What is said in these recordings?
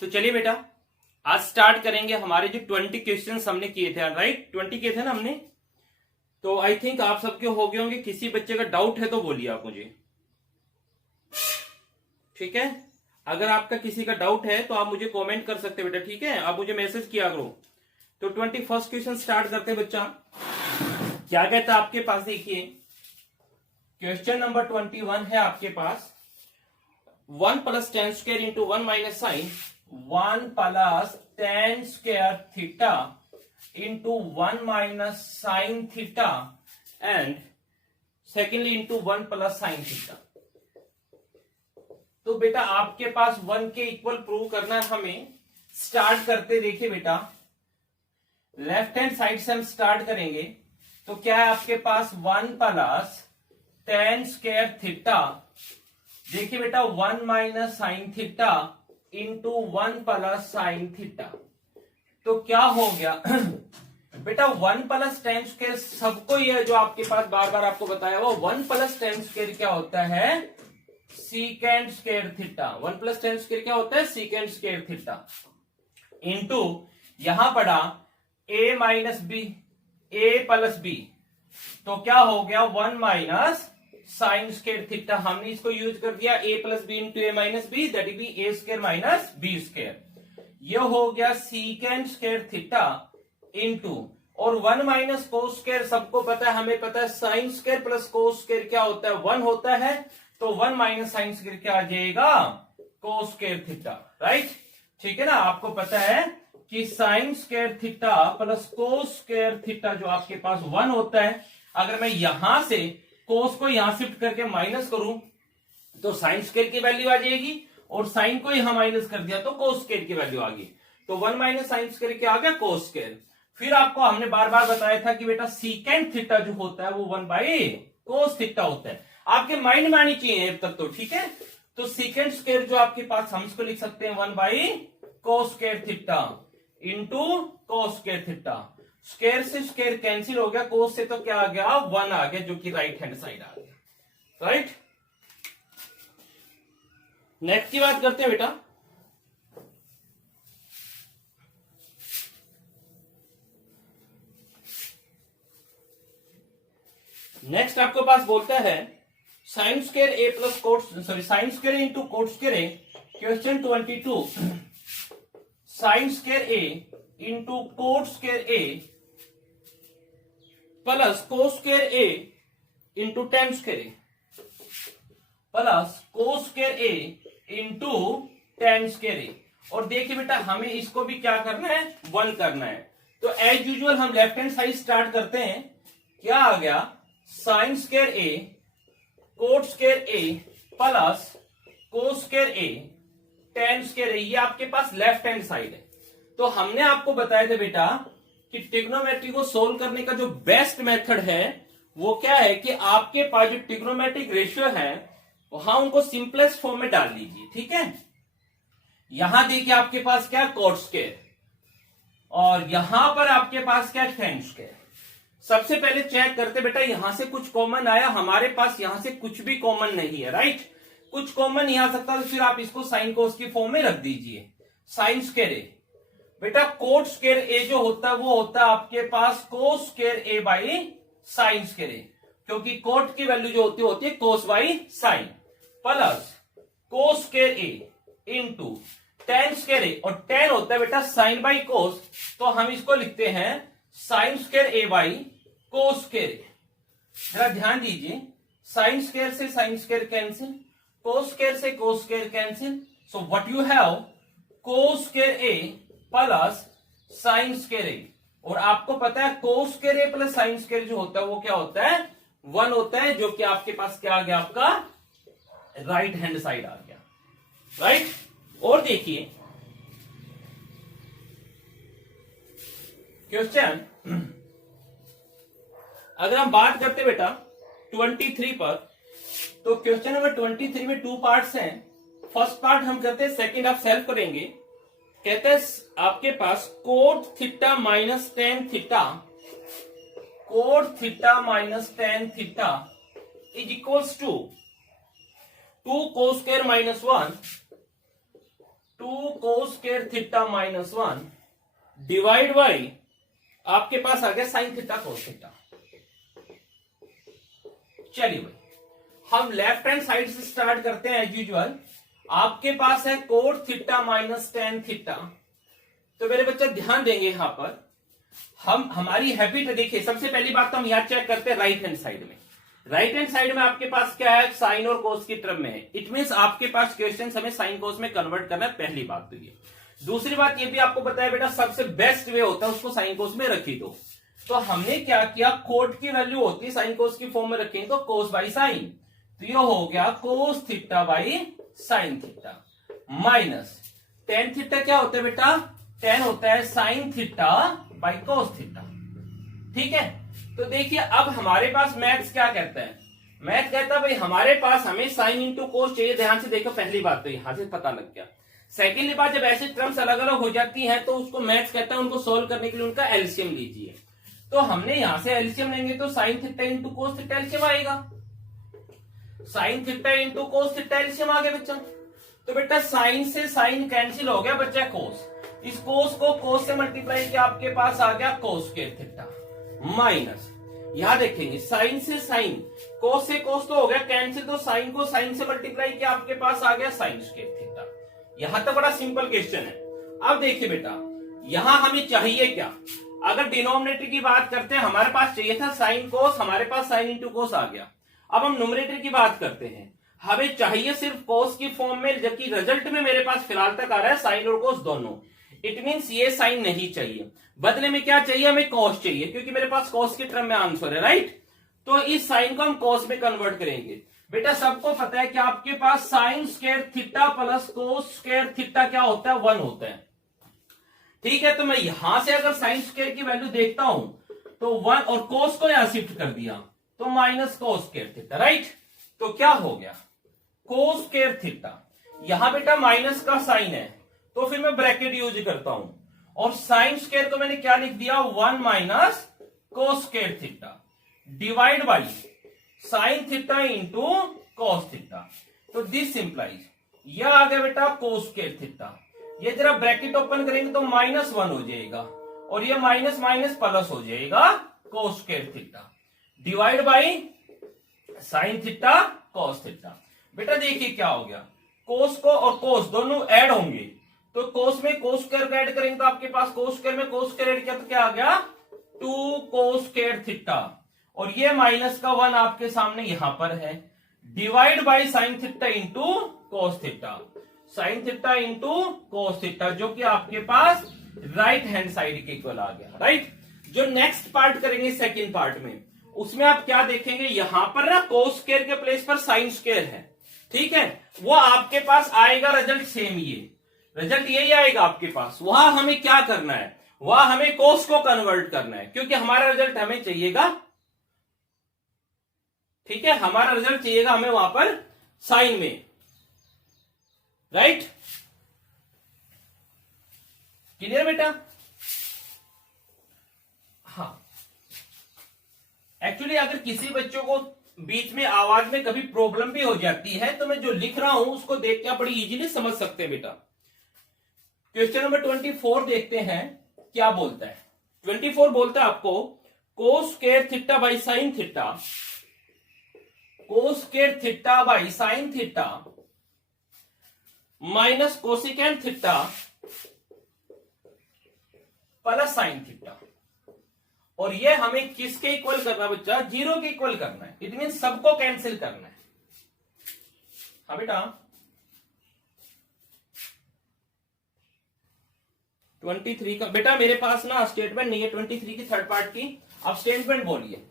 तो चलिए बेटा आज स्टार्ट करेंगे। हमारे जो 20 क्वेश्चंस हमने किए थे, राइट 20 किए थे ना हमने। तो आई थिंक आप सबके हो गए होंगे। किसी बच्चे का डाउट है तो बोलिए आप मुझे, ठीक है। अगर आपका किसी का डाउट है तो आप मुझे कमेंट कर सकते बेटा, ठीक है। आप मुझे मैसेज किया करो। तो 21st क्वेश्चन स्टार्ट करते बच्चा। क्या कहता है आपके पास, देखिए क्वेश्चन नंबर 21 है आपके पास। 1 + tan square into 1 - sine 1 + tan square theta into 1 - sine theta and secondly into 1 + sine theta. तो बेटा आपके पास 1 के इक्वल प्रूव करना है हमें। स्टार्ट करते देखिए बेटा, लेफ्ट हैंड साइड से हम स्टार्ट करेंगे। तो क्या है आपके पास 1 + tan स्क्वायर थीटा, देखिए बेटा 1 - sine theta into 1 + sine theta. तो क्या हो गया बेटा 1 + tan स्क्वायर, सबको ये जो आपके पास बार बार आपको बताया वो 1 + tan स्क्वायर क्या होता है, secant square theta. 1 + tan square क्या होता है, सीकेंड स्क्वायर थीटा इंटू यहां पड़ा a - b, a + b। तो क्या हो गया 1 - साइन स्क्वायर थीटा। हमने इसको यूज कर दिया a + b into a - b, that will be a² - b square. ये हो गया सीकेंड स्क्वायर थीटा इंटू, और 1 - कोस स्क्वायर सबको पता है, हमें पता है sign square plus cos square क्या होता है, 1 होता है। तो 1 - साइन स्क्वायर क्या आ जाएगा, कोस स्क्वायर थीटा, राइट। ठीक है ना। आपको पता है कि sign square theta plus cos square theta जो आपके पास 1 होता है। अगर मैं यहां से कोस को यहां शिफ्ट करके माइनस करूं तो साइन स्क्वायर की वैल्यू आ जाएगी, और साइन को यहां माइनस कर दिया तो कोस स्क्वायर की वैल्यू आ गई। तो 1 - साइन स्क्वायर क्या आ गया, कोस स्क्वायर। फिर आपको हमने बार बार बताया था कि बेटा सीकेंड थीटा जो होता है वो 1/कोस थीटा होता है। आपके माइंड में आनी चाहिए अब तक तो, ठीक है। तो सीकेंड स्क्वायर जो आपके पास, हम इसको लिख सकते हैं 1/कोस square theta into cos square theta. Square से स्क्वायर कैंसिल हो गया, कोस से तो क्या आ गया, 1 आ गया, जो कि राइट हैंड साइड आ गया, राइट। नेक्स्ट की बात करते हैं बेटा। नेक्स्ट आपके पास बोलता है sine square a plus coat, sorry sine square into coat square a। Question 22, sine square a into coat square a plus cos square a into tan square a plus cos square a into tan square a। और देखिए बेटा हमें इसको भी क्या करना है, 1 करना है। तो एज यूजुअल हम लेफ्ट हैंड साइड स्टार्ट करते हैं। क्या आ गया, sine square a coat square a plus cos square a ten square a। ये आपके पास लेफ्ट हैंड साइड है। तो हमने आपको बताया था बेटा कि ट्रिग्नोमेट्री को सोल्व करने का जो बेस्ट मेथड है वो क्या है कि आपके पास जो ट्रिग्नोमेट्रिक रेशियो है वहां उनको सिंपलेस्ट फॉर्म में डाल दीजिए, ठीक है। यहां देखिए आपके पास क्या, कोट स्क्वायर, और यहां पर आपके पास क्या, टेन स्क्वायर। सबसे पहले चेक करते बेटा यहां से कुछ कॉमन आया, हमारे पास यहां से कुछ भी कॉमन नहीं है, राइट। कुछ कॉमन नहीं आ सकता तो फिर आप इसको साइन कोस की फॉर्म में रख दीजिए। साइन स्क्वायर ए, बेटा कोट स्क्वायर ए जो होता है वो होता है आपके पास cos square A by sine square A, क्योंकि कोट की वैल्यू जो होती है cos by sine, plus cos square A into tan square A, और टेन होता है बेटा साइन बाई कोस। तो हम इसको लिखते हैं sine square A by cos square A. जरा ध्यान दीजिए, साइन स्क्वायर से sine square cancel, cos square से cos square cancel. So what you have, cos square A plus sine square A. और आपको पता है cos square A plus sine square जो होता है वो क्या होता है, 1 होता है, जो कि आपके पास क्या आ गया, आपका राइट हैंड साइड आ गया, राइट। और देखिए क्वेश्चन, अगर हम बात करते बेटा 23 पर, तो क्वेश्चन नंबर 23 में 2 पार्ट्स हैं। फर्स्ट पार्ट हम करते हैं, सेकंड आप सेल्फ करेंगे। कहते हैं आपके पास cot theta minus tan theta, cot theta minus tan theta is equals to 2 cos square -1 2 cos square theta minus 1 divide by आपके पास आ गया साइन थीटा कोस थीटा। चलिए भाई हम लेफ्ट हैंड साइड से स्टार्ट करते हैं एज यूजुअल। आपके पास है coat theta minus tan theta. तो मेरे बच्चे ध्यान देंगे यहां पर हम हमारी हैबिट देखिए, सबसे पहली बात तो हम यहां चेक करते हैं राइट हैंड साइड में। राइट हैंड साइड में आपके पास क्या है, साइन और कोस की टर्म में है। इट मींस आपके पास क्वेश्चन हमें साइन कोस में कन्वर्ट करना है, पहली बात तो ये। दूसरी बात ये भी आपको बताया बेटा सबसे बेस्ट वे होता है उसको साइन कोस में रखी दो। तो हमने क्या किया, कोट की वैल्यू होती है साइन कोस की फॉर्म में रखेंगे तो कोस बाई साइन, तो ये हो गया cos theta by sine theta minus tan theta क्या होता है बेटा, टेन होता है sign theta by cos theta. ठीक है, तो देखिए अब हमारे पास मैथ्स क्या कहता है, मैथ कहता है भाई हमारे पास हमें साइन इंटू कोस चाहिए। ध्यान से देखो, पहली बात तो यहां से पता लग गया। सेकेंडली बात, जब ऐसे टर्म्स अलग अलग हो जाती हैं तो उसको मैथ्स कहता है उनको सोल्व करने के लिए उनका एलसीएम लीजिए। तो हमने यहां से एलसीएम लेंगे तो sine theta into cos theta LCM आएगा। Sine theta into cos theta LCM आ गया बच्चा। तो बेटा साइन से साइन कैंसिल हो गया, बच्चा कोस। इस कोस को कोस से मल्टीप्लाई किया, आपके पास आ गया कोस स्क्वायर थीटा माइनस, यहां देखेंगे साइन से साइन, कोस से कोस तो हो गया कैंसिल, तो साइन को साइन से मल्टीप्लाई किया, आपके पास आ गया साइन स्क्वायर थीटा। यहां तक बड़ा सिंपल क्वेश्चन है। अब देखिए बेटा यहां हमें चाहिए क्या, अगर डिनोमिनेटर की बात करते हैं हमारे पास चाहिए था साइन कोस, हमारे पास साइन इंटू कोस आ गया। अब हम न्यूमरेटर की बात करते हैं, हमें चाहिए सिर्फ कोस की फॉर्म में, जबकि रिजल्ट में मेरे पास फिलहाल तक आ रहा है साइन और कोस दोनों। इट मींस ये साइन नहीं चाहिए, बदले में क्या चाहिए, हमें कोस चाहिए, क्योंकि मेरे पास कोस की टर्म में आंसर है, राइट। तो इस साइन को हम कोस में कन्वर्ट करेंगे। बेटा सबको पता है कि आपके पास sine square theta plus cos square theta क्या होता है, 1 होता है। ठीक है, तो मैं यहां से अगर साइन स्क्वायर की वैल्यू देखता हूं तो 1, और कोस को यहां शिफ्ट कर दिया तो minus cos square theta, right. तो क्या हो गया, कोस स्क्वायर थीटा। यहां बेटा माइनस का साइन है तो फिर मैं ब्रैकेट यूज करता हूं, और साइन स्क्वायर को मैंने क्या लिख दिया, 1 minus cos square theta divide by sine theta into cos theta. तो दिस इंप्लाइज यह आ गया बेटा कोस स्क्वायर थीटा। ये जरा ब्रैकेट ओपन करेंगे तो -1 हो जाएगा, और ये माइनस माइनस प्लस हो जाएगा कोस square theta divide by sine theta cos theta. बेटा देखिए क्या हो गया, कोस को और कोस दोनों ऐड होंगे, तो कोस में कोस स्क्वायर ऐड करेंगे तो आपके पास कोस स्क्वायर में कोस स्क्वायर ऐड किया तो क्या आ गया, 2 कोस स्क्वायर थीटा, और ये माइनस का 1 आपके सामने यहां पर है, divide by sine theta into cos theta, sign theta into cos theta, जो कि आपके पास राइट हैंड साइड के इक्वल आ गया, राइट। जो नेक्स्ट पार्ट करेंगे सेकेंड पार्ट में, उसमें आप क्या देखेंगे, यहां पर ना कोस स्क्वायर के प्लेस पर साइन स्क्वायर है, ठीक है, वो आपके पास आएगा रिजल्ट सेम, ये रिजल्ट यही आएगा आपके पास। वहां हमें क्या करना है, वहां हमें कोस को कन्वर्ट करना है, क्योंकि हमारा रिजल्ट हमें चाहिएगा, ठीक है, हमारा रिजल्ट चाहिएगा हमें वहां पर साइन में, राइट। क्लियर बेटा। हाँ, एक्चुअली अगर किसी बच्चों को बीच में आवाज में कभी प्रॉब्लम भी हो जाती है तो मैं जो लिख रहा हूं उसको देख के आप बड़ी इजीली समझ सकते हैं बेटा। क्वेश्चन नंबर 24 देखते हैं क्या बोलता है। 24 बोलता है आपको कोस square theta by sine theta, cos square theta by sine theta minus cosecant theta plus sine theta, और ये हमें किसके इक्वल करना है बच्चा, 0 के इक्वल करना है। इट मीन सबको कैंसिल करना है। हाँ बेटा 23 का बेटा मेरे पास ना स्टेटमेंट नहीं है 23 की थर्ड पार्ट की, आप स्टेटमेंट बोलिए।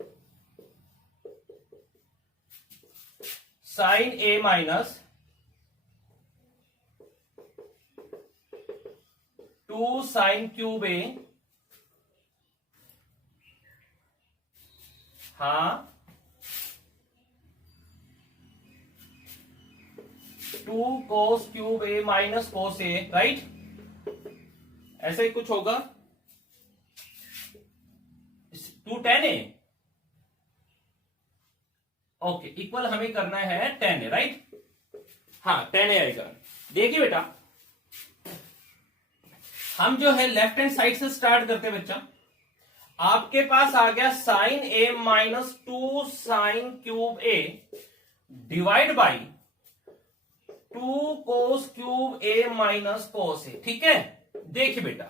Sign A minus 2 sine cube ए, हाँ 2 cos cube A minus cos A, right, ऐसा ही कुछ होगा। 2 tan ए, ओके, इक्वल हमें करना है tan ए, राइट, हाँ tan ए आएगा। देखिए बेटा हम जो है लेफ्ट हैंड साइड से स्टार्ट करते हैं बच्चा। आपके पास आ गया sine A minus 2 sine cube A divide by 2 cos cube A minus cos A. ठीक है, देखिए बेटा,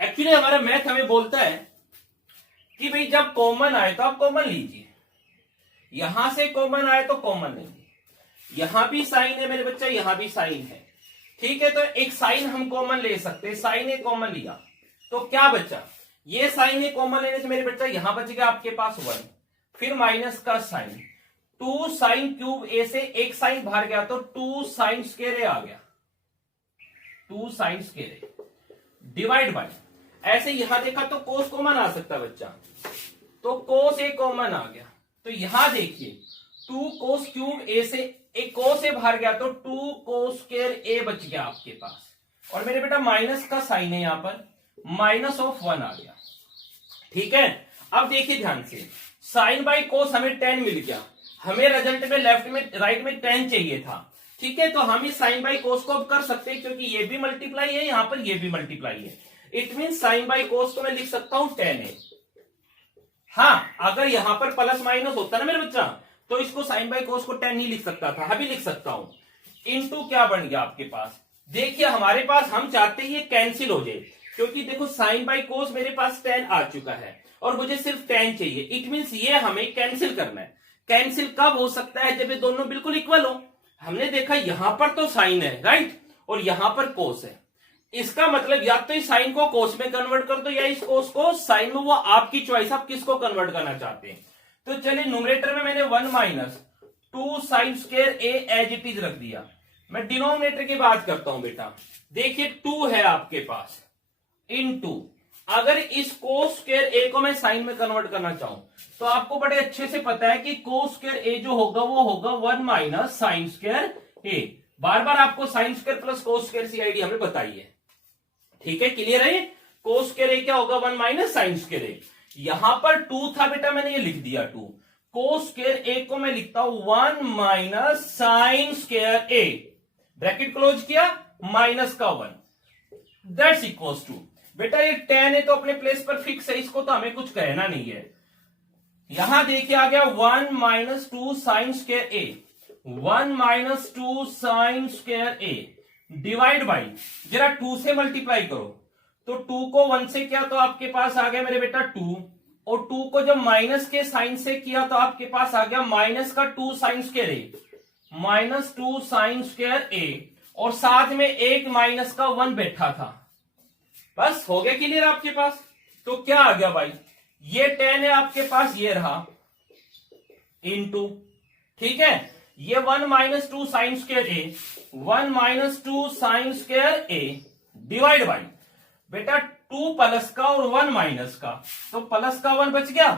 एक्चुअली हमारा मैथ हमें बोलता है कि भाई जब कॉमन आए तो आप कॉमन लीजिए, यहां से कॉमन आए तो कॉमन लीजिए। यहां भी साइन है मेरे बच्चा, यहां भी साइन है। ठीक है, तो एक साइन हम कॉमन ले सकते हैं, साइन ए कॉमन लिया तो क्या बचा, ये साइन ए कॉमन लेने से मेरे बच्चा यहां बच गया आपके पास 1, फिर माइनस का साइन 2 साइन क्यूब ए से एक साइन बाहर गया तो 2 साइन स्क्वायर ए आ गया, 2 sine square A divide by, ऐसे यहां देखा तो कोस कॉमन आ सकता है बच्चा, तो कोस ए कॉमन आ गया। तो यहां देखिए 2 कोस क्यूब ए से एक कोस ए बाहर गया तो 2 कोस स्क्वायर ए बच गया आपके पास, और मेरे बेटा माइनस का साइन है, यहां पर माइनस ऑफ 1 आ गया। ठीक है, अब देखिए ध्यान से, साइन बाई कोस हमें 10 मिल गया, हमें रिजल्ट में लेफ्ट में राइट में 10 चाहिए था। ठीक है, तो हम इस साइन बाई कोस को अब कर सकते हैं क्योंकि ये भी मल्टीप्लाई है, यहां पर ये भी मल्टीप्लाई है। इट मीन साइन बाई कोस को मैं लिख सकता हूं 10 है। हाँ, अगर यहां पर प्लस माइनस होता ना मेरे बच्चा तो इसको साइन बाई कोस को 10 नहीं लिख सकता था, अभी लिख सकता हूं। इनटू क्या बन गया आपके पास, देखिए हमारे पास, हम चाहते हैं ये कैंसिल हो जाए क्योंकि देखो साइन बाई कोस मेरे पास 10 आ चुका है और मुझे सिर्फ 10 चाहिए। इट मीन्स ये हमें कैंसिल करना है। कैंसिल कब हो सकता है, जब ये दोनों बिल्कुल इक्वल हो। हमने देखा यहां पर तो साइन है राइट, और यहां पर कोस है, इसका मतलब या तो इस साइन को कोस में कन्वर्ट कर दो या इस कोस को साइन में, वो आपकी चॉइस, आप किसको कन्वर्ट करना चाहते हैं। तो चलिए न्यूमरेटर में मैंने 1 minus 2 sine square A as it is रख दिया। मैं डिनोमिनेटर की बात करता हूं बेटा, देखिए 2 है आपके पास इनटू, अगर इस कोस स्क्वायर ए को मैं साइन में कन्वर्ट करना चाहूं तो आपको बड़े अच्छे से पता है कि कोस स्क्वायर ए जो होगा वो होगा 1 माइनस साइन स्क्वायर ए। बार बार आपको sign square plus cos square की आईडी हमें बताई है। ठीक है, क्लियर है। कोस स्क्वायर ए क्या होगा, 1 माइनस साइन स्क्वायर ए। यहां पर 2 था बेटा, मैंने ये लिख दिया 2। कोस स्क्वायर ए को मैं लिखता हूं 1 माइनस साइन स्क्वायर ए, ब्रैकेट क्लोज किया, माइनस का 1, दैट्स इक्वल्स टू, बेटा ये 10 है तो अपने प्लेस पर फिक्स है, इसको तो हमें कुछ कहना नहीं है। यहां देखिए आ गया 1 minus 2 sine square A, 1 minus 2 sine square A divide by, जरा 2 से मल्टीप्लाई करो तो 2 को 1 से किया तो आपके पास आ गया मेरे बेटा 2, और 2 को जब माइनस के साइन से किया तो आपके पास आ गया माइनस का 2 sine square A, minus 2 sine square A, और साथ में एक माइनस का 1 बैठा था। बस हो गया क्लियर आपके पास। तो क्या आ गया भाई, ये 10 है आपके पास, ये रहा इनटू, ठीक है, ये 1 minus 2 sine square A, 1 minus 2 sine square A divide by, बेटा 2 प्लस का और 1 माइनस का, तो प्लस का 1 बच गया,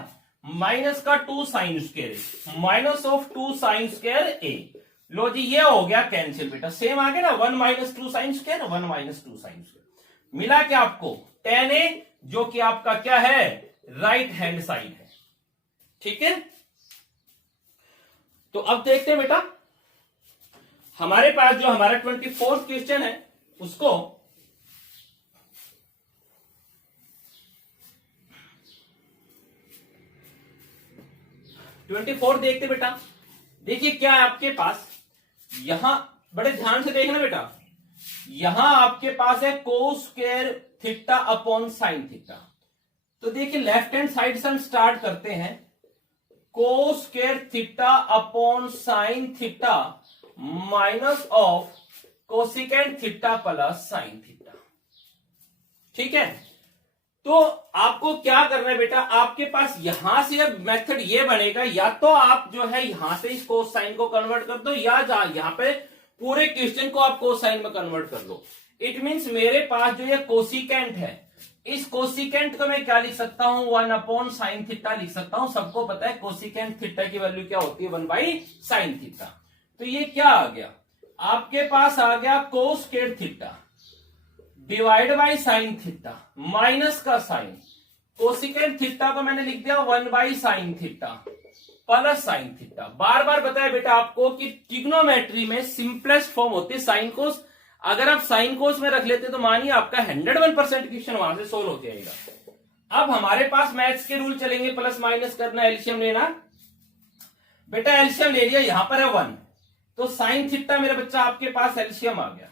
माइनस का 2 sine square A, minus of 2 sine square A. लो जी, ये हो गया कैंसिल बेटा, सेम आ गया ना, 1 minus 2 sine square, 1 minus 2 sine square, मिला क्या आपको 10 ए, जो कि आपका क्या है, राइट हैंड साइड है। ठीक है, तो अब देखते हैं बेटा, हमारे पास जो हमारा 24th क्वेश्चन है उसको देखते बेटा। देखिए क्या है आपके पास, यहां बड़े ध्यान से देखना बेटा, यहां आपके पास है cos square theta upon sine theta. तो देखिए लेफ्ट हैंड साइड से हम स्टार्ट करते हैं, कोस square theta upon sine theta minus of cosecant theta plus sine theta. ठीक है, तो आपको क्या करना है बेटा, आपके पास यहां से अब मेथड ये बनेगा, या तो आप जो है यहां से इस कोस साइन को कन्वर्ट कर दो, या यहां पे पूरे क्वेश्चन को आप कोस साइन में कन्वर्ट कर लो। इट मींस मेरे पास जो ये कोसिकेंट है, इस कोसिकेंट को मैं क्या लिख सकता हूं, 1 अपॉन साइन थीटा लिख सकता हूं। सबको पता है कोसिकेंट थीटा की वैल्यू क्या होती है, 1 बाई साइन थीटा। तो ये क्या आ गया, आपके पास आ गया cos square theta divide by sine theta minus का साइन, कोसिकेंट थीटा को मैंने लिख दिया 1 by sine theta plus sine theta. बार बार बताया बेटा आपको कि ट्रिग्नोमेट्री में सिंपलेस्ट फॉर्म होती है साइन कोस, अगर आप साइन कोस में रख लेते तो मानिए आपका 101% क्वेश्चन वहां से सोल्व हो जाएगा। अब हमारे पास मैथ्स के रूल चलेंगे, प्लस माइनस करना, एलसीएम लेना। बेटा एलसीएम ले लिया, यहां पर है 1, तो साइन थीटा मेरा बच्चा आपके पास एलसीएम आ गया,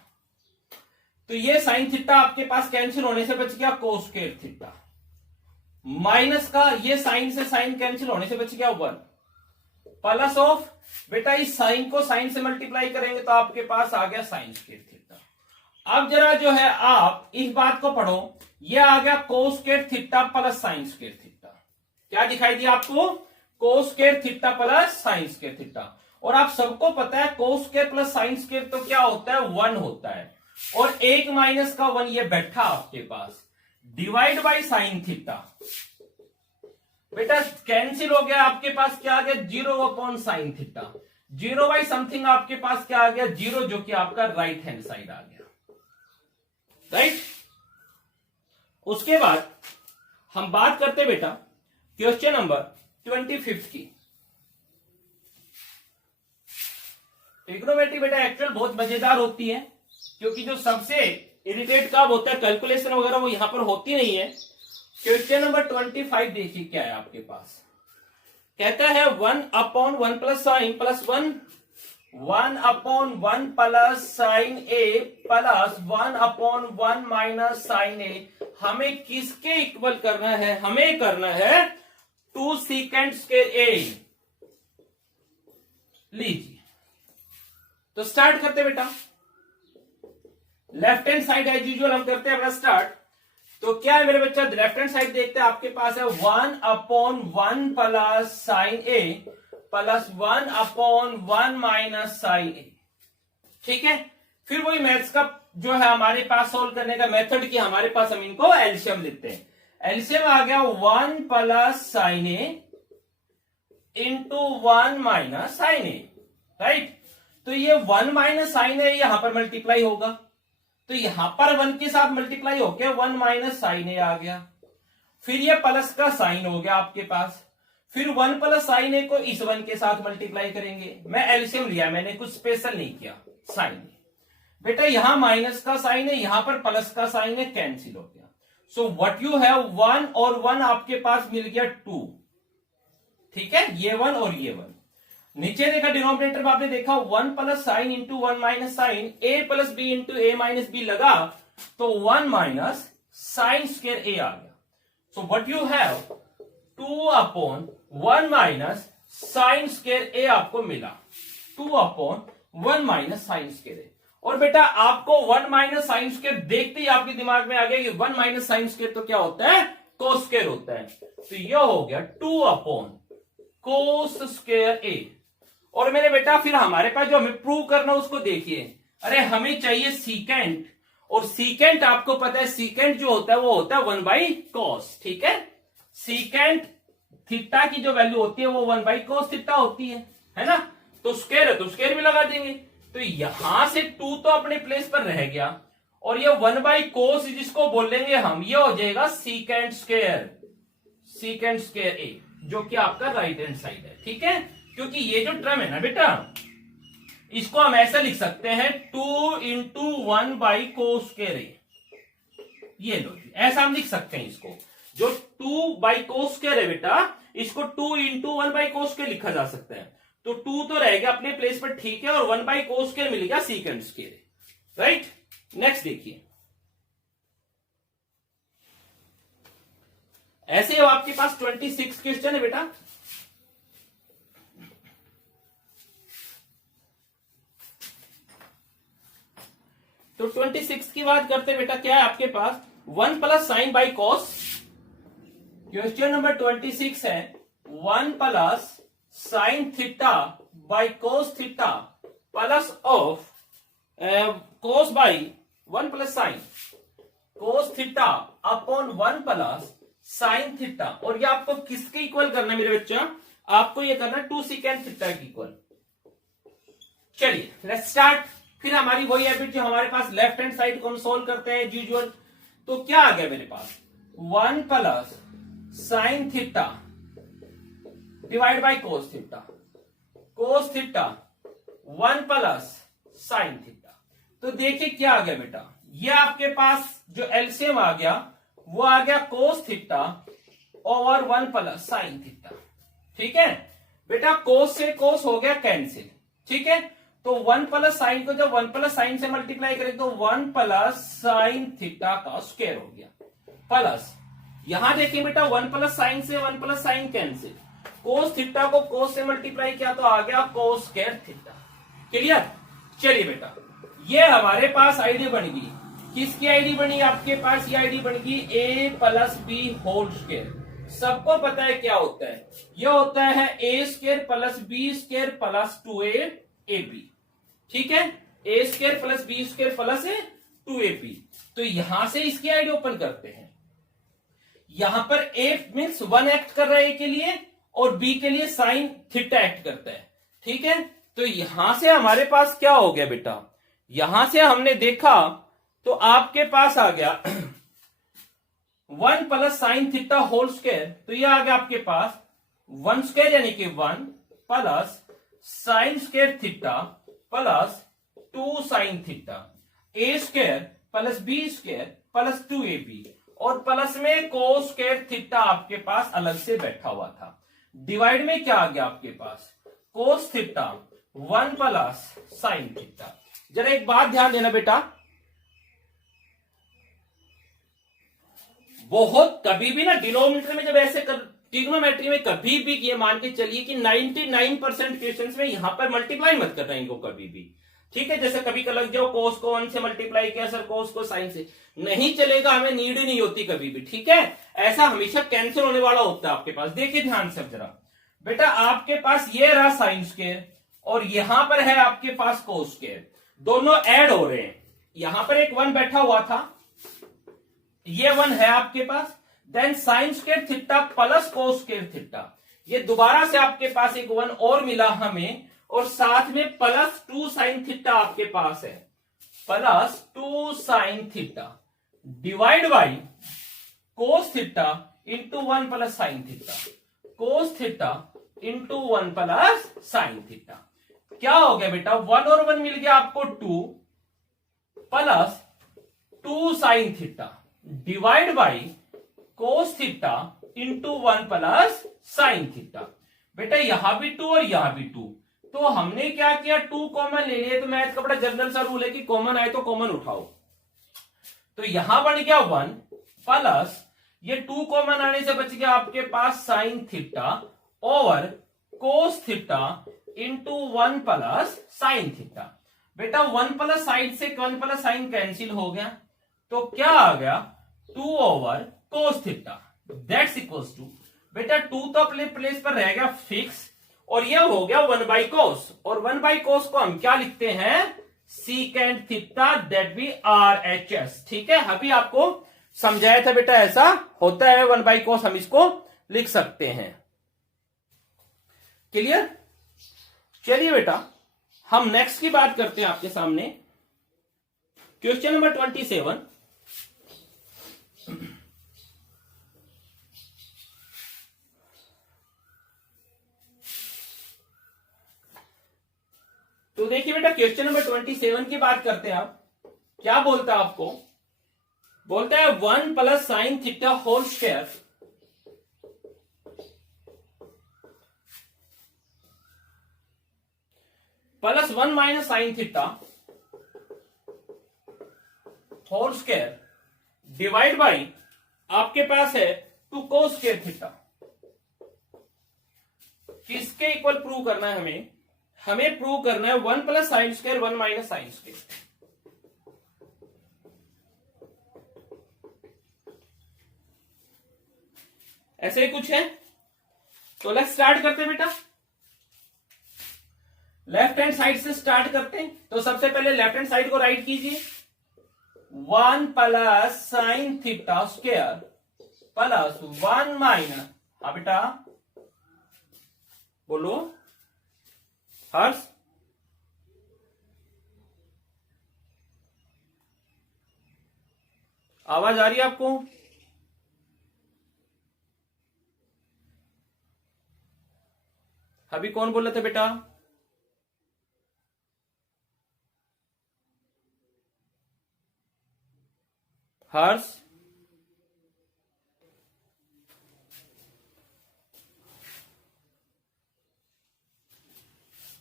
तो ये साइन थीटा आपके पास कैंसिल होने से बच गया कोस स्क्वायर थीटा, माइनस का ये साइन से साइन कैंसिल होने से बच गया 1, प्लस ऑफ बेटा इस साइन को साइन से मल्टीप्लाई करेंगे तो आपके पास आ गया साइन स्क्वायर थीटा। अब जरा जो है आप इस बात को पढ़ो, ये आ गया cos square theta plus sine square theta. क्या दिखाई दिया आपको? कोस square theta plus sine square theta. और आप सबको पता है cos square plus sine square तो क्या होता है? 1 होता है, और 1 माइनस का 1 ये बैठा आपके पास, डिवाइड बाई साइन थीटा। बेटा कैंसिल हो गया, आपके पास क्या आ गया? 0 upon sine theta, 0 by something आपके पास क्या आ गया? 0, जो कि आपका राइट हैंड साइड आ गया, राइट। उसके बाद हम बात करते बेटा क्वेश्चन नंबर 25 की। ट्रिग्नोमेट्री बेटा एक्चुअल बहुत मजेदार होती है, क्योंकि जो सबसे इरिटेट कब होता है, कैलकुलेशन वगैरह, वो यहां पर होती नहीं है। क्वेश्चन नंबर 25 देखिए क्या है आपके पास। कहता है 1 upon 1 plus sine plus 1, 1 upon 1 plus sine A plus 1 upon 1 minus sine A. हमें किसके इक्वल करना है? हमें करना है 2 सीकेंड स्क्वायर ए। लीजिए, तो स्टार्ट करते बेटा। Left hand side as usual हम करते हैं अपना स्टार्ट। तो क्या है मेरे बच्चा? लेफ्ट हैंड साइड देखते हैं, आपके पास है 1 upon 1 plus sine A plus 1 upon 1 minus sine ए। ठीक है, फिर वही मैथ्स का जो है हमारे पास सोल्व करने का मेथड की हमारे पास, हम इनको एलसीएम लिखते हैं। एलसीएम आ गया 1 प्लस साइन ए इंटू 1 माइनस साइन ए, राइट। तो ये 1 माइनस साइन ए यहां पर मल्टीप्लाई होगा, तो यहां पर 1 के साथ मल्टीप्लाई होके 1 माइनस साइन ए आ गया। फिर ये प्लस का साइन हो गया आपके पास, फिर 1 प्लस साइन ए को इस 1 के साथ मल्टीप्लाई करेंगे। मैं एलसीएम लिया, मैंने कुछ स्पेशल नहीं किया। साइन ए बेटा यहां माइनस का साइन है, यहां पर प्लस का साइन है, कैंसिल हो गया। सो व्हाट यू हैव 1 और 1 आपके पास मिल गया 2। ठीक है, ये 1 और ये 1। नीचे देखा डिनोमिनेटर में आपने देखा 1 plus sine into 1 minus sine, A plus B into A minus B लगा, तो 1 माइनस साइन स्क्वायर ए आ गया। So what you have 2 upon 1 minus sine square A आपको मिला, 2 upon 1 minus sine square A. और बेटा आपको 1 माइनस साइन स्क्वायर देखते ही आपके दिमाग में आ गया कि 1 माइनस साइन स्क्वायर तो क्या होता है? कोस स्क्वायर होता है। तो यह हो गया 2 अपॉन कोस स्क्वायर ए। और मेरे बेटा फिर हमारे पास जो हमें प्रूव करना उसको देखिए। अरे हमें चाहिए सीकेंट, और सीकेंट आपको पता है सीकेंट जो होता है वो होता है 1 बाई कॉस। ठीक है, सीकेंट थीटा की जो वैल्यू होती है वो 1 बाई कॉस थीटा होती है ना। तो स्क्वायर है तो स्क्वायर भी लगा देंगे। तो यहां से 2 तो अपने प्लेस पर रह गया, और ये 1 बाई कोस जिसको बोलेंगे हम, ये हो जाएगा सीकेंट स्क्वायर, सीकेंट स्क्वायर ए, जो कि आपका राइट हैंड साइड है। ठीक है, क्योंकि ये जो टर्म है ना बेटा, इसको हम ऐसा लिख सकते हैं 2 इंटू 1 बाई कोस स्क्वायर ए। ये लो, ऐसा हम लिख सकते हैं इसको। जो 2 बाई कोस स्क्वायर है बेटा, इसको 2 इंटू 1 बाई कोस स्क्वायर लिखा जा सकता है। तो 2 तो रहेगा अपने प्लेस पर, ठीक है, और 1 बाई कोस स्क्वायर मिल गया सीकेंट स्क्वायर, राइट। नेक्स्ट देखिए, ऐसे अब आपके पास 26 क्वेश्चन है बेटा। तो 26 की बात करते बेटा, क्या है आपके पास? 1 plus sign by cos. Question number 26 है 1 plus sine theta by cos theta plus of cos by 1 plus sine cos theta upon 1 plus sine theta. और ये आपको किसके इक्वल करना है मेरे बच्चा? आपको ये करना है 2 सीकेंट थीटा के इक्वल। चलिए लेट्स स्टार्ट। फिर हमारी वही हैबिट जो हमारे पास, लेफ्ट हैंड साइड को हम सोल्व करते हैं यूजुअल। तो क्या आ गया मेरे पास? 1 plus sine theta divide by cos theta, cos theta 1 plus sine theta. तो देखिए क्या आ गया बेटा, ये आपके पास जो एलसीएम आ गया वो आ गया cos theta over 1 plus sine theta. ठीक है बेटा, कोस से कोस हो गया कैंसिल। ठीक है, तो 1 प्लस साइन को जब 1 प्लस साइन से मल्टीप्लाई करें तो 1 प्लस साइन थीटा का स्क्वायर हो गया, प्लस यहां देखिए बेटा 1 प्लस साइन से 1 plus sign cancel, cos theta को कोस से मल्टीप्लाई किया तो आ गया कोस स्क्वायर थीटा। क्लियर। चलिए बेटा, ये हमारे पास आईडी बन गई। किसकी आईडी बनी आपके पास, ये आईडी बन गई A plus B whole square. सबको पता है क्या होता है, यह होता है A square plus B square plus 2ab। ठीक है, A square plus B square plus 2ab। तो यहां से इसकी आईडी ओपन करते हैं। यहां पर ए मीन्स 1 एक्ट कर रहा है ए के लिए और बी के लिए साइन थीटा एक्ट करता है। ठीक है, तो यहां से हमारे पास क्या हो गया बेटा, यहां से हमने देखा तो आपके पास आ गया 1 plus sine theta whole square. तो ये आ गया आपके पास 1 स्क्वायर यानी कि 1 plus sine square theta plus 2 sine theta, A square plus B square plus 2ab और प्लस में कोस स्क्वायर थीटा आपके पास अलग से बैठा हुआ था। डिवाइड में क्या आ गया आपके पास, cos theta 1 plus sine theta. जरा एक बात ध्यान देना बेटा, बहुत कभी भी ना डिनोमिनेटर में जब ऐसे ट्रिग्नोमेट्री में कभी भी ये मान के चलिए कि 99% क्वेश्चंस में यहां पर मल्टीप्लाई मत करना इनको कभी भी। ठीक है, जैसे कभी का लग जाओ कोस को 1 से मल्टीप्लाई किया सर कोस को साइन से, नहीं चलेगा, हमें नीड ही नहीं होती कभी भी। ठीक है, ऐसा हमेशा कैंसिल होने वाला होता है आपके पास। देखिए ध्यान से जरा बेटा, आपके पास ये रहा साइन स्क्वायर और यहां पर है आपके पास कोस स्क्वायर, दोनों ऐड हो रहे हैं। यहां पर एक 1 बैठा हुआ था, ये 1 है आपके पास, then sine square theta plus cos square theta, ये दोबारा से आपके पास एक 1 और मिला हमें और साथ में प्लस 2 साइन थीटा आपके पास है, plus 2 sine theta divide by cos theta into 1 plus sine theta, cos theta into 1 plus sine theta. क्या हो गया बेटा, 1 और 1 मिल गया आपको 2 plus 2 sine theta divide by cos theta into 1 plus sine theta. बेटा यहां भी 2 और यहां भी 2, तो हमने क्या किया 2 कॉमन ले लिए। तो मैथ का बड़ा जनरल सा रूल है कि कॉमन आए तो कॉमन उठाओ। तो यहां बन गया 1 प्लस ये 2 कॉमन आने से बच गया आपके पास साइन थीटा और cos theta into 1 plus sine theta. बेटा 1 प्लस साइन से 1 प्लस साइन कैंसिल हो गया, तो क्या आ गया 2 over cos theta, that's equals to बेटा 2 तो अपने प्लेस पर रह गया फिक्स और यह हो गया 1 बाई कोस, और 1 बाई कोस को हम क्या लिखते हैं, secant theta, that be RHS। ठीक है, अभी आपको समझाया था बेटा ऐसा होता है, 1 बाई कोस हम इसको लिख सकते हैं। क्लियर। चलिए बेटा हम नेक्स्ट की बात करते हैं आपके सामने, क्वेश्चन नंबर 27। तो देखिए बेटा क्वेश्चन नंबर 27 की बात करते हैं। आप क्या बोलता है, आपको बोलता है 1 plus sine theta whole square plus 1 minus sine theta whole square divide by आपके पास है 2 कोस स्क्वायर थीटा। किसके इक्वल प्रूव करना है हमें, हमें प्रूव करना है 1 plus sine square 1 minus sine square. ऐसे ही कुछ है, तो लेट्स स्टार्ट करते हैं बेटा। लेफ्ट हैंड साइड से स्टार्ट करते हैं। तो सबसे पहले लेफ्ट हैंड साइड को राइट कीजिए, 1 plus sine theta square plus 1 minus, हाँ बेटा बोलो हर्ष, आवाज आ रही है आपको? अभी कौन बोल रहे थे बेटा? हर्ष,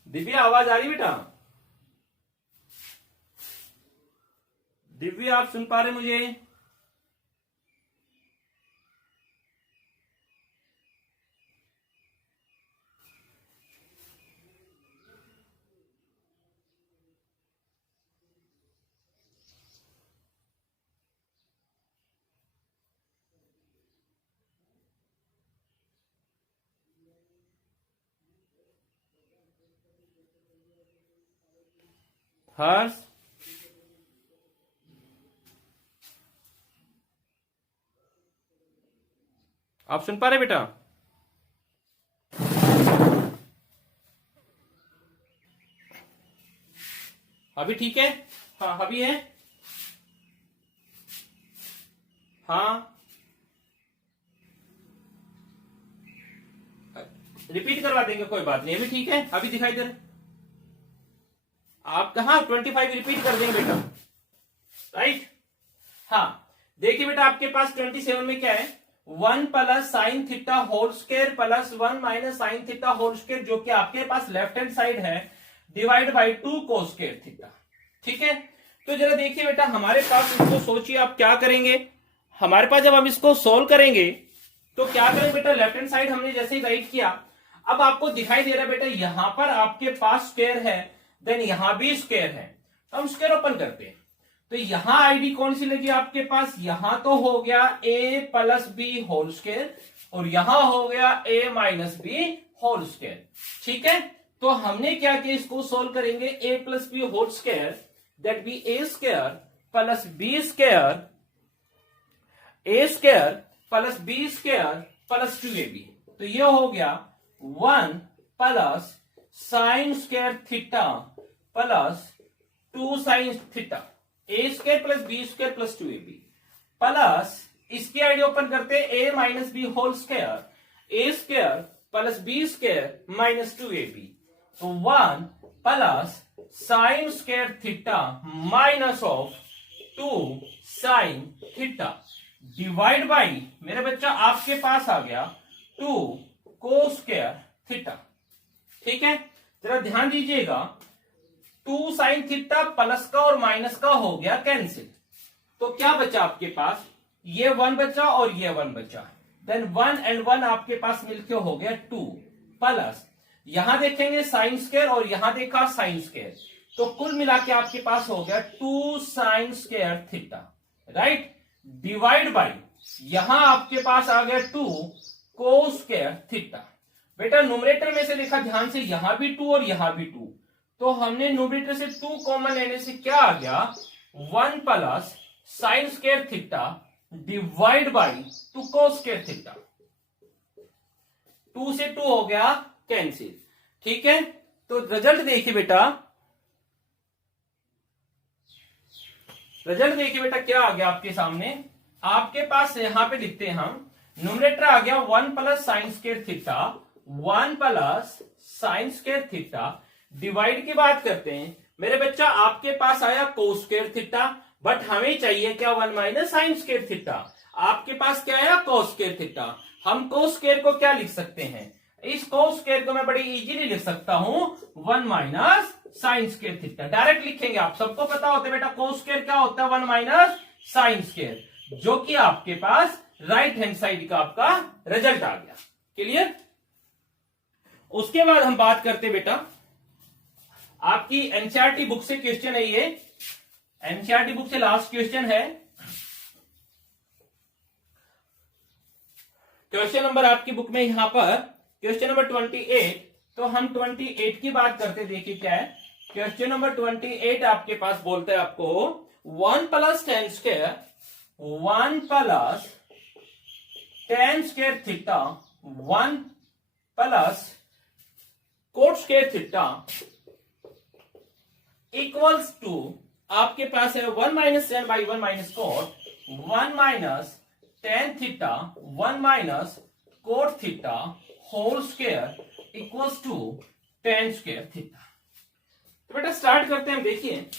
दिव्या आवाज आ रही बेटा? दिव्या आप सुन पा रहे मुझे? हर्ष, आप सुन पा रहे बेटा? अभी ठीक है? हाँ अभी है? हाँ रिपीट करवा देंगे, कोई बात नहीं, अभी ठीक है, अभी दिखाई दे रहा। आप कहा 25 रिपीट कर देंगे बेटा, राइट? हाँ देखिए बेटा, आपके पास 27 में क्या है, 1 plus sine theta whole square plus 1 minus sine theta whole square, जो कि आपके पास लेफ्ट हैंड साइड है, divide by 2 cos square theta. ठीक है, तो जरा देखिए बेटा, हमारे पास इसको सोचिए आप क्या करेंगे। हमारे पास जब हम इसको सोल्व करेंगे तो क्या करेंगे बेटा, लेफ्ट हैंड साइड हमने जैसे ही राइट किया, अब आपको दिखाई दे रहा है बेटा यहां पर आपके पास स्क्वायर है, देन यहां भी स्क्वायर है, तो हम स्क्वायर ओपन करते हैं। तो यहां आईडी कौन सी लगी आपके पास, यहां तो हो गया a plus B whole square और यहां हो गया a minus B whole square. ठीक है, तो हमने क्या किया, इसको सोल्व करेंगे, a plus B whole square that be a square plus B square, a square plus B square plus 2ab। तो ये हो गया 1 plus sine square theta plus 2 sine theta, A square plus B square plus 2ab plus इसकी ID open करते हैं a minus B whole square, A square plus B square minus 2ab। तो 1 plus sine square theta minus of 2 sine theta divide by, मेरे बच्चा आपके पास आ गया 2 कोस स्क्वायर थीटा। ठीक है, जरा ध्यान दीजिएगा, 2 साइन थीटा प्लस का और माइनस का हो गया कैंसिल, तो क्या बचा आपके पास, ये 1 बचा और ये 1 बचा, देन 1 एंड 1 आपके पास मिलके हो गया 2 प्लस, यहां देखेंगे साइन स्क्वायर और यहां देखा साइन स्क्वायर, तो कुल मिला के आपके पास हो गया 2 sine square theta, right, divide by यहां आपके पास आ गया 2 कोस स्क्वायर थीटा। बेटा न्यूमरेटर में से देखा ध्यान से, यहां भी 2 और यहां भी 2, तो हमने न्यूमरेटर से 2 कॉमन लेने से क्या आ गया, 1 plus sine square theta divide by 2 cos square theta, 2 से 2 हो गया कैंसिल। ठीक है, तो रिजल्ट देखिए बेटा, रिजल्ट देखिए बेटा क्या आ गया आपके सामने, आपके पास यहां पे लिखते हैं हम, न्यूमरेटर आ गया 1 plus sine square theta, 1 plus sine square theta, divide की बात करते हैं, मेरे बच्चा आपके पास आया कोस स्क्वायर थीटा, बट हमें चाहिए क्या, 1 माइनस साइन स्क्वायर थीटा, आपके पास क्या आया, कोस स्क्वायर थीटा। हम कोस स्क्वायर को क्या लिख सकते हैं, इस कोस स्क्वायर को मैं बड़ी इजीली लिख सकता हूं 1 minus sine square theta, direct लिखेंगे, आप सबको पता होता है बेटा कोस स्क्वायर क्या होता है, 1 माइनस साइन स्क्वायर, जो कि आपके पास राइट हैंड साइड का आपका रिजल्ट आ गया। क्लियर? उसके बाद हम बात करते बेटा, आपकी एनसीईआरटी बुक से क्वेश्चन है, ये एनसीईआरटी बुक से लास्ट क्वेश्चन है, क्वेश्चन नंबर आपकी बुक में यहां पर क्वेश्चन नंबर 28, तो हम 28 की बात करते, देखिए क्या है क्वेश्चन नंबर 28, आपके पास बोलते हैं आपको 1 plus tan square, 1 plus tan square theta, 1 plus cot square theta equals to, आपके पास है 1 minus tan by 1 minus cot, 1 minus tan theta 1 minus cot theta whole square equals to tan square theta. तो बेटा start करते हैं, देखिए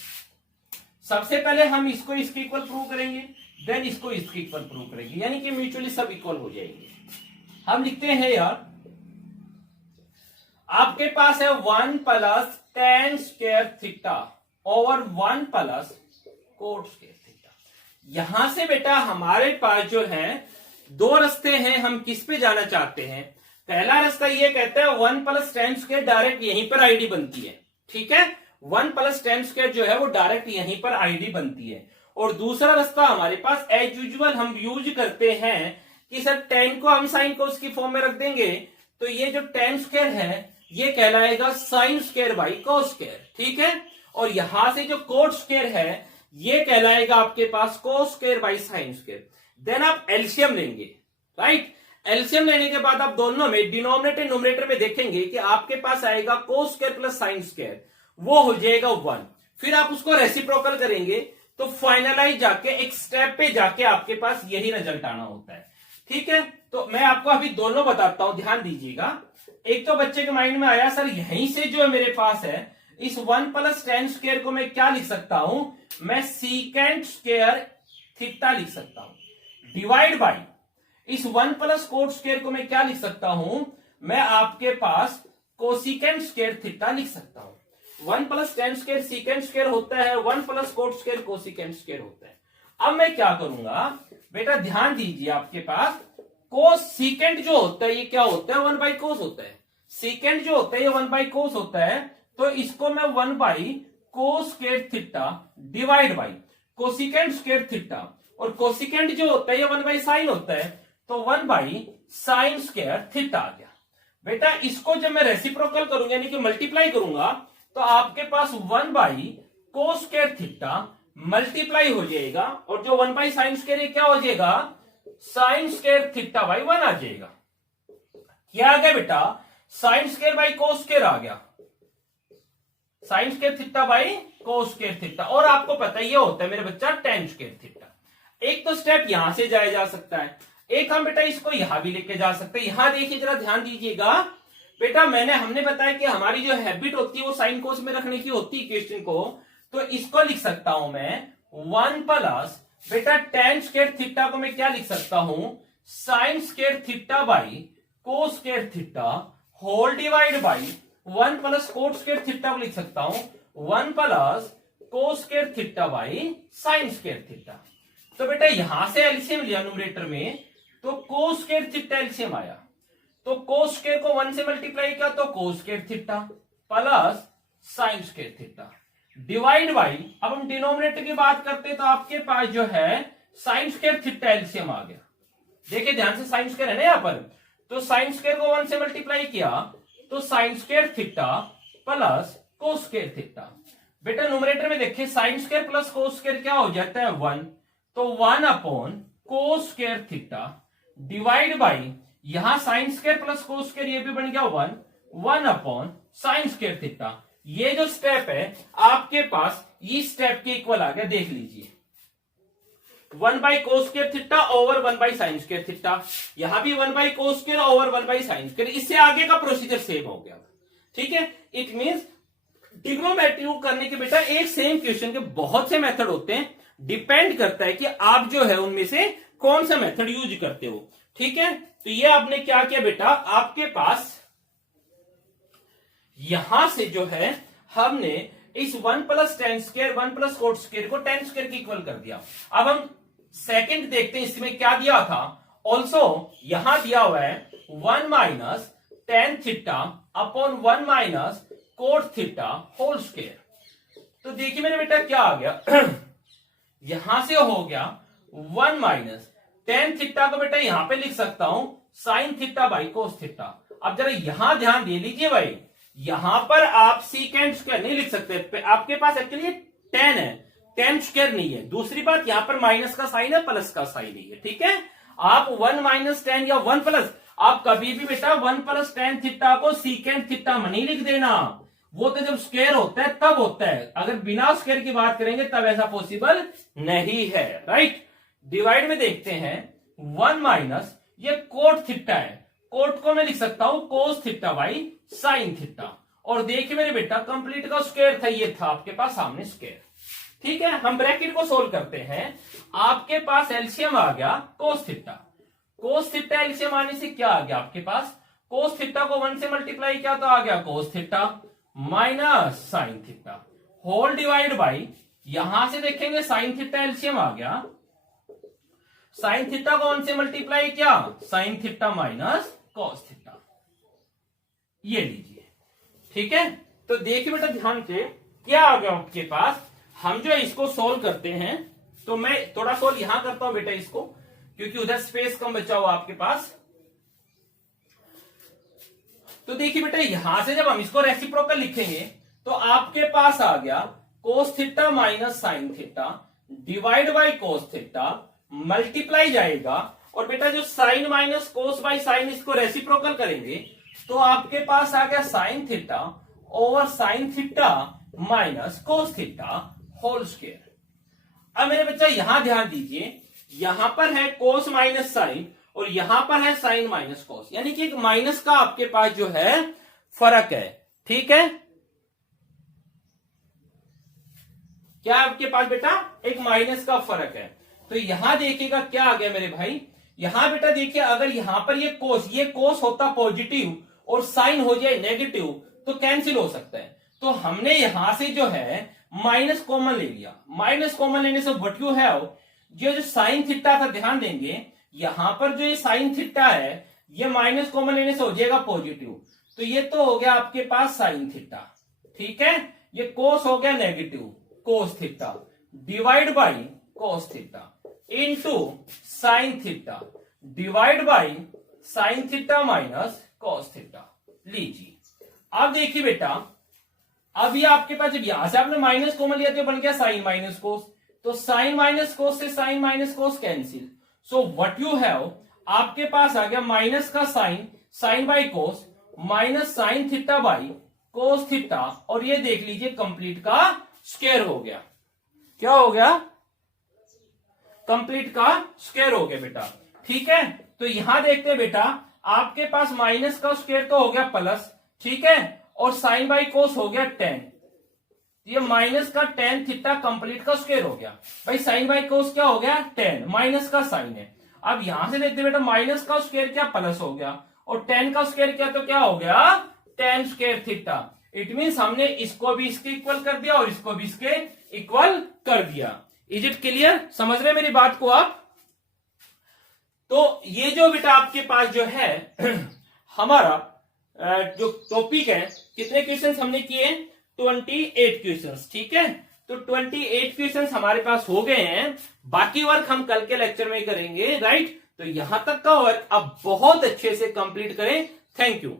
सबसे पहले हम इसको इसके इक्वल प्रूव करेंगे, देन इसको इसके इक्वल प्रूव करेंगे, यानी कि म्यूचुअली सब इक्वल हो जाएंगे। हम लिखते हैं यार, आपके पास है 1 plus tan square theta over 1 plus cot square theta. यहां से बेटा हमारे पास जो है दो रास्ते हैं, हम किस पे जाना चाहते हैं। पहला रास्ता ये कहता है 1 प्लस tan स्क्वायर डायरेक्ट यहीं पर आईडी बनती है, ठीक है, 1 प्लस tan स्क्वायर जो है वो डायरेक्ट यहीं पर आईडी बनती है। और दूसरा रास्ता हमारे पास एज यूजुअल हम यूज करते हैं कि सर tan को हम साइन को उसकी फॉर्म में रख देंगे, तो ये जो tan स्क्वायर है ये कहलाएगा sign square by cos square, ठीक है। और यहां से जो कोट स्क्वायर है ये कहलाएगा आपके पास cos square by sine square. Then आप एलसीएम लेंगे, राइट। एलसीएम लेने के बाद आप दोनों में डिनोमिनेटर न्यूमरेटर में देखेंगे कि आपके पास आएगा cos square plus sine square, वो हो जाएगा 1। फिर आप उसको रेसिप्रोकल करेंगे तो फाइनलाइज जाके एक स्टेप पे जाके आपके पास यही रिजल्ट आना होता है, ठीक है। तो मैं आपको अभी दोनों बताता हूं, ध्यान दीजिएगा। एक तो बच्चे के माइंड में आया सर यहीं से जो मेरे पास है इस 1 प्लस tan स्क्वायर को मैं क्या लिख सकता हूं, मैं सीकेंट स्क्वायर थीटा लिख सकता हूं, डिवाइड बाई इस 1 प्लस कोट स्क्वायर को मैं क्या लिख सकता हूं, मैं आपके पास कोसिकेंट स्क्वायर थीटा लिख सकता हूं। 1 plus tan square secant square होता है, 1 plus cot square cosecant square होता है। अब मैं क्या करूंगा बेटा, ध्यान दीजिए, आपके पास कोस सीकेंट जो होता है ये क्या होता है, 1 बाई कोस होता है। सीकेंट जो होता है ये 1 बाई कोस होता है, तो इसको मैं 1 by cos square theta divide by cosecant square theta, और कोसिकेंट जो होता है ये 1 बाई साइन होता है, तो 1 बाई साइन स्क्वायर थीटा आ गया। बेटा इसको जब मैं रेसिप्रोकल करूंगा यानी कि मल्टीप्लाई करूंगा तो आपके पास 1 by cos square theta multiply हो जाएगा, और जो 1 बाई साइन स्क्वायर क्या हो जाएगा, साइन स्क्वायर थीटा बाई 1 आ जाएगा। क्या आ गया बेटा, sine square by cos square आ गया, sine square theta by cos square theta. और आपको पता ही होता है मेरे बच्चा tan स्क्वायर थीटा। एक तो स्टेप यहां से जाया जा सकता है, एक हम बेटा इसको यहां भी लेके जा सकते हैं। यहां देखिए जरा ध्यान दीजिएगा बेटा, हमने बताया कि हमारी जो हैबिट होती है वो साइन कोस में रखने की होती है इक्वेशन को, तो इसको लिख सकता हूं मैं 1 प्लस बेटा tan स्क्वायर थीटा को मैं क्या लिख सकता हूं, sine square theta by cos square theta whole divide by 1 plus cot square theta को लिख सकता हूं 1 plus cos square theta by sine square theta. तो बेटा यहां से एलसीएम लिया न्यूमरेटर में, तो कोस स्क्वायर थीटा एलसीएम आया, तो कोस स्क्वायर को 1 से मल्टीप्लाई किया तो कोस square theta plus sine square theta divide by, अब हम डिनोमिनेटर की बात करते हैं तो आपके पास जो है साइन स्क्वायर थीटा एलसीएम आ गया। देखिए ध्यान से, साइन स्क्वायर है ना यहाँ पर, तो साइन स्क्वायर को 1 से मल्टीप्लाई किया तो sine square theta plus cos square theta. बेटा न्यूमरेटर में देखिए sine square plus cos square क्या हो जाता है 1, तो 1 upon cos square theta divide by, यहां sine square plus cos square ये भी बन गया 1 अपॉन साइन स्क्वायर थीटा। ये जो स्टेप है आपके पास इस स्टेप के इक्वल आ गया, देख लीजिए 1 by cos square theta over 1 by sine square theta, यहां भी 1 by cos square over 1 by sine square, इससे आगे का प्रोसीजर सेम हो गया, ठीक है। इट मींस ट्रिग्नोमेट्री करने के बेटा एक सेम क्वेश्चन के बहुत से मेथड होते हैं, डिपेंड करता है कि आप जो है उनमें से कौन सा मेथड यूज करते हो, ठीक है। तो ये आपने क्या किया बेटा, आपके पास यहां से जो है हमने इस 1 plus tan square 1 plus cot square को tan स्क्वायर की इक्वल कर दिया। अब हम सेकंड देखते हैं इसमें क्या दिया था, ऑल्सो यहां दिया हुआ है 1 minus tan theta upon 1 minus cot theta whole square. तो देखिए मेरे बेटा क्या आ गया यहां से हो गया 1 माइनस tan थीटा को बेटा यहां पे लिख सकता हूं sign theta by cos theta. अब जरा यहां ध्यान दे लीजिए भाई, यहां पर आप सीकेंट स्क्वायर नहीं लिख सकते, आपके पास एक्चुअली tan है, tan स्क्वायर नहीं है। दूसरी बात यहां पर माइनस का साइन है, प्लस का साइन नहीं है, ठीक है। आप 1 माइनस tan या 1 प्लस, आप कभी भी बेटा 1 प्लस tan थीटा को सीकेंट थीटा में नहीं लिख देना, वो तो जब स्क्वायर होता है तब होता है, अगर बिना स्क्वायर की बात करेंगे तब ऐसा पॉसिबल नहीं है, राइट। डिवाइड में देखते हैं 1 माइनस ये कोट थीटा है, कोट को मैं लिख सकता हूं cos theta by sine theta. और देखिए मेरे बेटा कंप्लीट का स्क्वायर था, ये था आपके पास सामने स्क्वायर, ठीक है, हम ब्रैकेट को सोल्व करते हैं। आपके पास एलसीएम आ गया कोस थीटा। कोस थीटा एलसीएम आने से क्या आ गया आपके पास, कोस थीटा को 1 से मल्टीप्लाई किया तो आ गया cos theta minus sine theta whole divide by, यहां से देखेंगे साइन थीटा एलसीएम आ गया, साइन थीटा को 1 से मल्टीप्लाई किया sign theta minus cos theta, ये लीजिए। ठीक है, तो देखिए बेटा ध्यान से क्या आ गया आपके पास। हम जो है इसको सोल्व करते हैं, तो मैं थोड़ा सोल्व यहां करता हूं बेटा इसको, क्योंकि उधर स्पेस कम बचा हुआ आपके पास। तो देखिए बेटा यहां से जब हम इसको रेसिप्रोकल लिखेंगे तो आपके पास आ गया cos theta minus sine theta divide by cos theta multiply जाएगा, और बेटा जो sine minus cos by sine इसको रेसिप्रोकल करेंगे तो आपके पास आ गया sine theta over sine theta minus cos theta whole square. अब मेरे बच्चा यहां ध्यान दीजिए, यहां पर है कोस माइनस साइन और यहां पर है साइन माइनस कोस, यानी कि एक माइनस का आपके पास जो है फर्क है। ठीक है, क्या आपके पास बेटा एक माइनस का फर्क है। तो यहां देखिएगा क्या आ गया मेरे भाई, यहां बेटा देखिए अगर यहां पर ये कोस होता पॉजिटिव और साइन हो जाए नेगेटिव तो कैंसिल हो सकता है, तो हमने यहां से जो है माइनस कॉमन ले लिया। माइनस कॉमन लेने से व्हाट यू हैव, जो साइन थीटा था ध्यान देंगे यहां पर जो ये साइन थीटा है ये माइनस कॉमन लेने से हो जाएगा पॉजिटिव, तो ये तो हो गया आपके पास साइन थीटा। ठीक है, ये कोस हो गया negative cos theta divide by cos theta into sine theta divide by sine theta minus cos theta. लीजिए अब देखिए बेटा, अब ये आपके पास जब यहां से आपने माइनस कॉमन लिया तो बन गया साइन माइनस कोस, तो साइन माइनस कोस से sine minus cos cancel, so what you have आपके पास आ गया माइनस का sine, sine by cos minus sine theta by cos theta, और ये देख लीजिए कंप्लीट का स्क्वायर हो गया। क्या हो गया, कंप्लीट का स्क्वायर हो गया बेटा। ठीक है, तो यहां देखते हैं बेटा आपके पास माइनस का स्क्वायर तो हो गया प्लस, ठीक है, और साइन बाई कोस हो गया 10, ये माइनस का टेन थीटा कंप्लीट का स्क्वायर हो गया। भाई साइन बाई कोस क्या हो गया 10, माइनस का साइन है। अब यहां से देखते बेटा माइनस का स्क्वायर क्या प्लस हो गया, और 10 का स्क्वायर क्या तो क्या हो गया 10 स्क्वायर थीटा। इट मीन्स हमने इसको भी इसके इक्वल कर दिया और इसको भी इसके इक्वल कर दिया। इज इट क्लियर, समझ रहे मेरी बात को आप। तो ये जो बेटा आपके पास जो है हमारा जो टॉपिक है, कितने क्वेश्चंस हमने किए 28 क्वेश्चंस। ठीक है, तो 28 क्वेश्चंस हमारे पास हो गए हैं, बाकी वर्क हम कल के लेक्चर में करेंगे। राइट, तो यहां तक का वर्क आप बहुत अच्छे से कंप्लीट करें। Thank you.